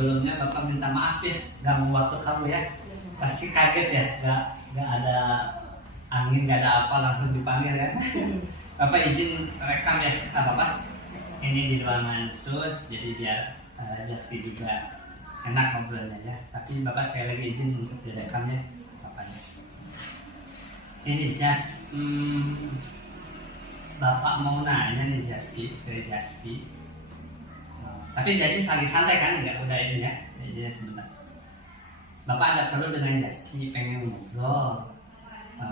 sebelumnya Bapak minta maaf ya ganggu waktu kamu ya. Pasti kaget ya, nggak ada angin, nggak ada apa, langsung dipanggil kan. Bapak izin rekam ya, nggak apa-apa. Ini di ruangan sus, jadi biar Jasky juga enak ngobrolnya ya. Tapi Bapak sekali lagi izin untuk direkam ya, Bapaknya. Ini Jas, Bapak mau nanya nih Jasky, ke Jasky. Tapi jadi lagi santai kan, nggak udah ini ya, jadi sebentar. Bapak ada perlu dengan Jasky, pengen ngobrol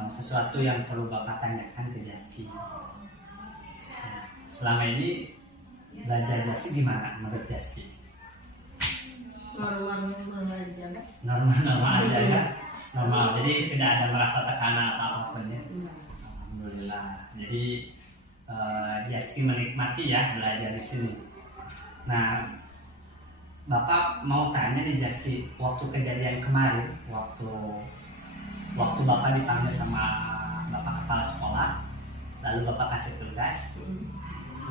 sesuatu yang perlu Bapak tanyakan ke Jasky. Selama ini belajar Jasky gimana menurut Jasky? Normal aja. Normal aja ya, normal. Jadi tidak ada merasa tekanan atau apapun ya. Alhamdulillah. Jadi Jasky menikmati ya belajar di sini. Nah, Bapak mau tanya nih Jasky, waktu kejadian kemarin, waktu Bapak dipanggil sama Bapak Kepala Sekolah, lalu Bapak kasih tugas,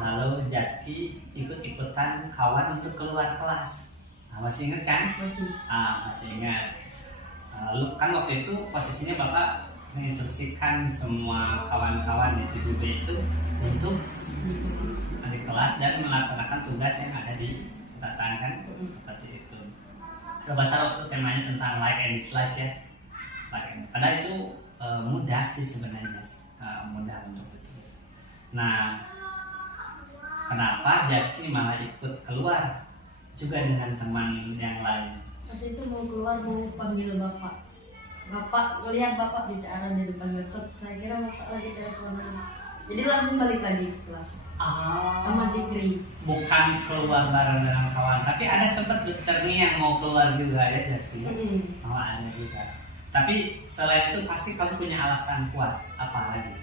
lalu Jasky ikut-ikutan kawan untuk keluar kelas. Nah, masih ingat kan? Masih ingat. Lalu kan waktu itu posisinya Bapak menginstruksikan semua kawan-kawan di 7B itu untuk di kelas dan melaksanakan tugas yang ada di catatan kan, seperti itu. Bahasa waktu temanya tentang like and dislike ya. Padahal itu mudah sih sebenarnya, mudah untuk itu. Nah, kenapa Jasky malah ikut keluar juga dengan teman yang lain? Pas itu mau keluar mau panggil bapak. Bapak melihat bapak bicara di depan laptop, saya kira bapak lagi teleponan. Jadi langsung balik lagi ke kelas. Sama Zikri. Bukan keluar bareng dengan kawan, tapi ada sempat terngiang mau keluar juga ya Jasky. Oh, ada juga. Tapi selain itu pasti kamu punya alasan kuat. Apa lagi?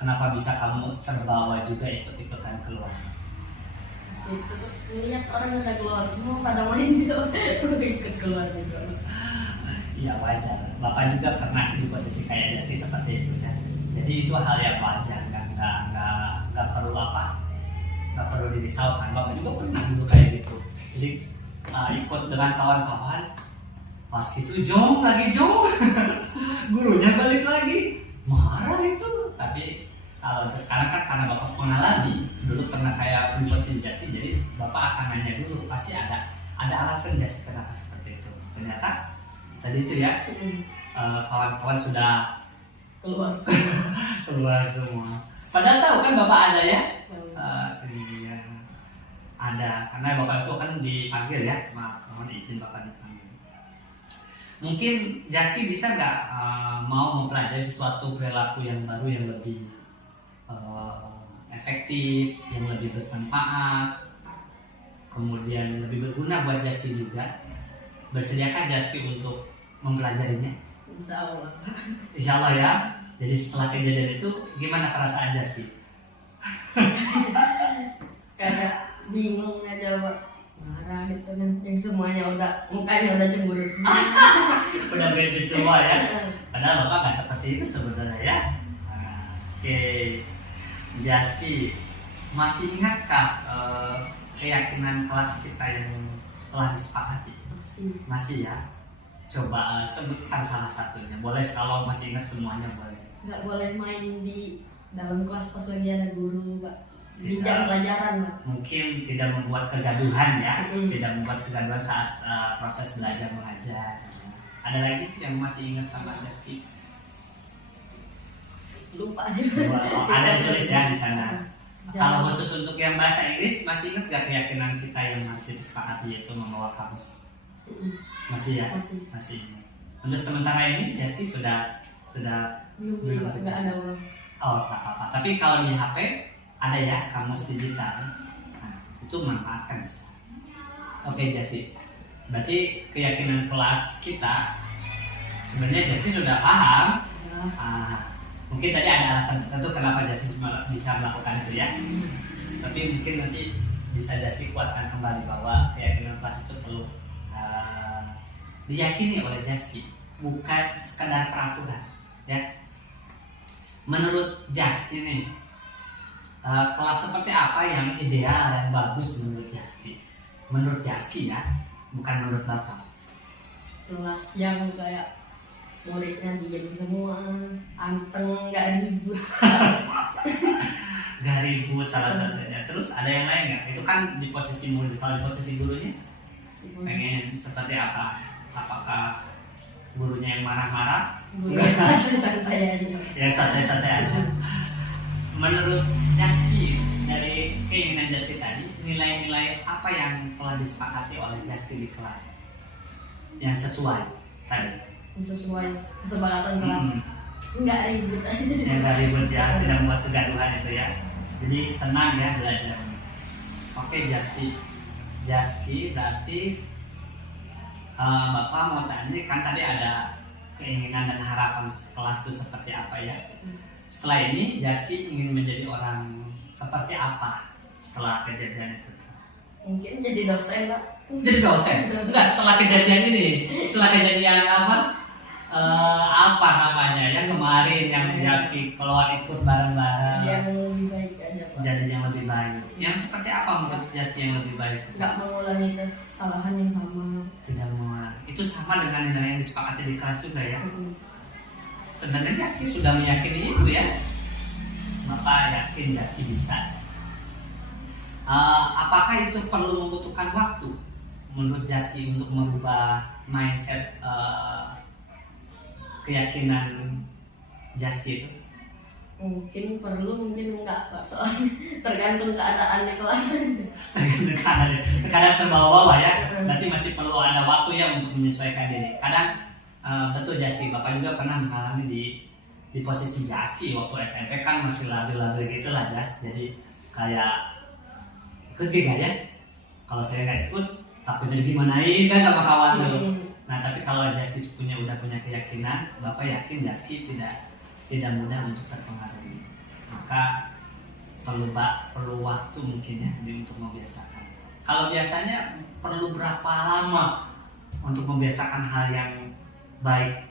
Kenapa bisa kamu terbawa juga ikut-ikutan keluar? Itu lihat orang udah keluar semua pada main dia ikut keluar juga. Iya wajar. Bapak juga pernah di posisi kayak Jasky seperti itu ya. Jadi itu hal yang wajar, nggak perlu nggak perlu dirisaukan. Bapak juga pernah dulu kayak gitu. Jadi ikut dengan kawan-kawan, pas gitu jong, gurunya balik lagi, marah itu. Tapi kalau sekarang kan karena Bapak mengalami, dulu pernah kayak di posisi Jasky, jadi Bapak akan nanya dulu, pasti ada alasan Jasky kenapa seperti itu. Ternyata tadi itu ya, kawan-kawan sudah keluar semua. Padahal tahu kan Bapak ada ya? Iya, ada. Karena Bapak itu kan dipanggil ya. Maaf, mohon izin Bapak dipanggil. Mungkin Jasky bisa nggak mau mempelajari sesuatu perilaku yang baru yang lebih efektif, yang lebih bermanfaat, kemudian lebih berguna buat Jasky juga. Bersediakah Jasky untuk mempelajarinya? Insya Allah ya. Jadi setelah kejadian itu gimana perasaan Jasky? Kayak bingung aja Pak, marah gitu kan, yang semuanya mukanya udah cemburu semua. Udah beda semua ya. Padahal Bapak nggak seperti itu sebenarnya ya. Oke, Jasky, masih ingatkah keyakinan kelas kita yang telah disepakati? Masih ya. Coba sebutkan salah satunya. Boleh kalau masih ingat semuanya boleh. Nggak boleh main di dalam kelas pas lagi ada guru Pak. Di jam pelajaran Pak. Mungkin tidak membuat kegaduhan ya. Tidak membuat kegaduhan saat proses belajar mengajar. Ada lagi yang masih ingat sama Jasky? Lupa. Ada tulis ya di sana. Kalau khusus untuk yang bahasa Inggris, masih ingat gak keyakinan kita yang masih disepakati yaitu membawa kamus? Masih ya? Masih. Untuk sementara ini Jasky sudah belum nggak ada uang. Oh, apa-apa. Tapi kalau di HP ada ya kamus digital. Nah, itu manfaatkan bisa. Oke Jasky. Berarti keyakinan kelas kita sebenarnya Jasky sudah paham. Mungkin tadi ada alasan tertentu kenapa Jasky bisa melakukan itu ya. Tapi mungkin nanti bisa Jasky kuatkan kembali bahwa keyakinan kelas itu perlu diyakini oleh Jasky, bukan sekadar peraturan ya. Menurut Jasky nih, kelas seperti apa yang ideal, yang bagus menurut Jasky? Menurut Jasky ya, bukan menurut Bapak? Kelas yang kayak muridnya diam semua, anteng, nggak ribut. Gak ribut salah satunya. Terus ada yang lain nggak? Itu kan di posisi murid. Kalau di posisi gurunya pengen seperti apa? Apakah gurunya yang marah-marah? Santai aja. Ya santai-santai aja. Menurut Jasti, dari keinginan Jasti tadi, nilai-nilai apa yang telah disepakati oleh Jasti di kelas yang sesuai tadi? Sesuai kesepakatan kelas. Nggak ribut aja. Yang nggak ribut ya, tidak membuat kegaduhan itu ya. Jadi tenang ya belajar. Oke Jasti berarti Bapak mau tanya kan tadi ada keinginan dan harapan kelas itu seperti apa ya? Setelah ini Jasti ingin menjadi orang seperti apa setelah kejadian itu? Mungkin jadi dosen lah. Jadi dosen? Enggak, setelah kejadian ini. Setelah kejadian apa? Apa namanya? Yang kemarin yang Jasti keluar ikut bareng-bareng. Yang lebih baik aja Pak. Jadi yang lebih baik. Yang seperti apa menurut Jasti yang lebih baik? Nggak mengulangi kesalahan yang sama. Tidak mengulangi. Itu sama dengan nilai yang disepakati di kelas juga ya? Sebenarnya Jasti sudah meyakini itu ya. Bapak yakin Jasti bisa. Apakah itu perlu membutuhkan waktu menurut Jasti untuk merubah mindset keyakinan Jasti itu? Mungkin perlu, mungkin enggak Pak. Soalnya tergantung keadaan di kelas. Kadang terbawa-bawa ya. Nanti masih perlu ada waktu ya untuk menyesuaikan diri. Kadang betul Jasti, Bapak juga pernah mengalami di posisi Jasti waktu SMP kan masih labil-labil gitu lah Jas. Jadi kayak ikut gak ya? Kalau saya nggak ikut takutnya gimanain kan sama kawan tuh. Nah tapi kalau Jasti udah punya keyakinan, Bapak yakin Jasti tidak mudah untuk terpengaruh. Maka perlu waktu mungkin ya untuk membiasakan. Kalau biasanya perlu berapa lama untuk membiasakan hal yang baik?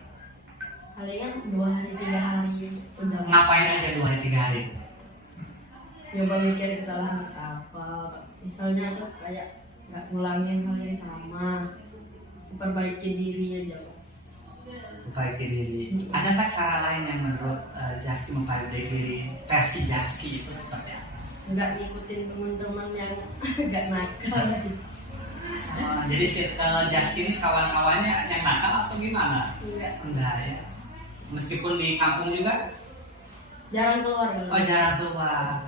Palingan 2 hari 3 hari udah. Ngapain aja 2 hari 3 hari itu? Coba mikir kesalahan apa. Misalnya tuh kayak nggak ngulangin hal yang sama, memperbaiki diri aja Pak. Memperbaiki diri. Ada nggak cara lain yang menurut Jasti memperbaiki diri versi Jasti itu seperti apa? Nggak ngikutin teman-teman yang nggak nakal. Jadi circle Jasti ini kawan-kawannya yang nakal atau gimana? Enggak ya. Meskipun di kampung juga jarang keluar. Jarang keluar.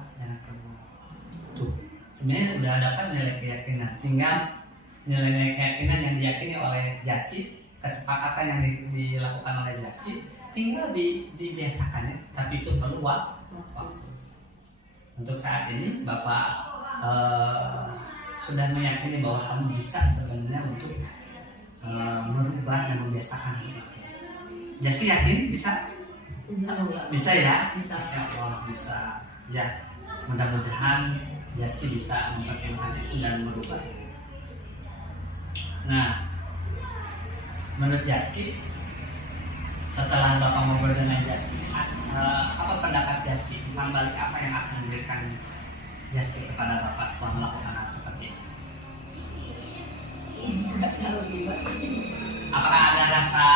Tuh, sebenarnya udah dapat nilai keyakinan. Tinggal nilai keyakinan yang diyakini oleh Jasti, kesepakatan yang dilakukan oleh Jasti, tinggal dibiasakan ya. Tapi itu perlu waktu. Untuk saat ini Bapak sudah meyakini bahwa kamu bisa sebenarnya untuk merubah dan membiasakan itu. Jasti yakin bisa? Bisa ya? Bisa. Wah, bisa. Ya, mudah-mudahan Jasti bisa mempertimbangkan itu dan merubah. Nah, menurut Jasti, setelah Bapak ngobrol dengan Jasti, apa pendapat Jasti tentang balik apa yang akan diberikan Jasti kepada Bapak setelah melakukan hal seperti ini? Apakah ada rasa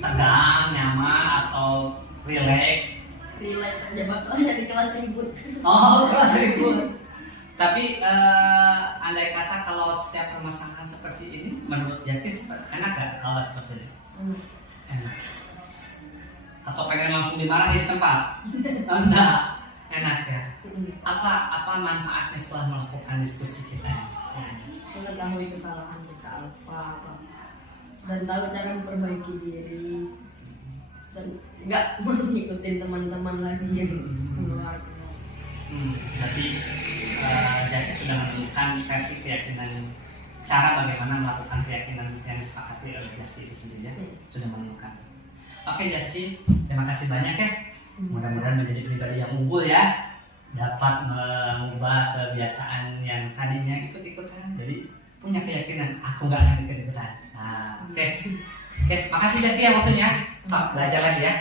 tegang, nyaman, atau relax? Relax aja Pak, soalnya di kelas ribut. Oh, kelas ribut. Tapi andai kata kalau setiap permasalahan seperti ini, menurut Jasti enak gak kalau seperti ini? Enak. Atau pengen langsung dimarahin tempat? Enggak, enak ya. Apa manfaatnya setelah melakukan diskusi kita? Mengetahui kesalahan kita apa, dan tahu cara memperbaiki diri, dan nggak mengikuti teman-teman lagi yang keluar. Berarti Jasti sudah menemukan versi keyakinan, cara bagaimana melakukan keyakinan yang disepakati oleh Jasti itu sendiri ya? Sudah menemukan. Oke Jasti, terima kasih banyak ya. Mudah-mudahan menjadi pribadi yang unggul ya, dapat mengubah kebiasaan yang tadinya ikut-ikutan jadi punya keyakinan aku nggak akan ikut-ikutan. Oke, makasih Jasti ya waktunya. Belajar lagi ya.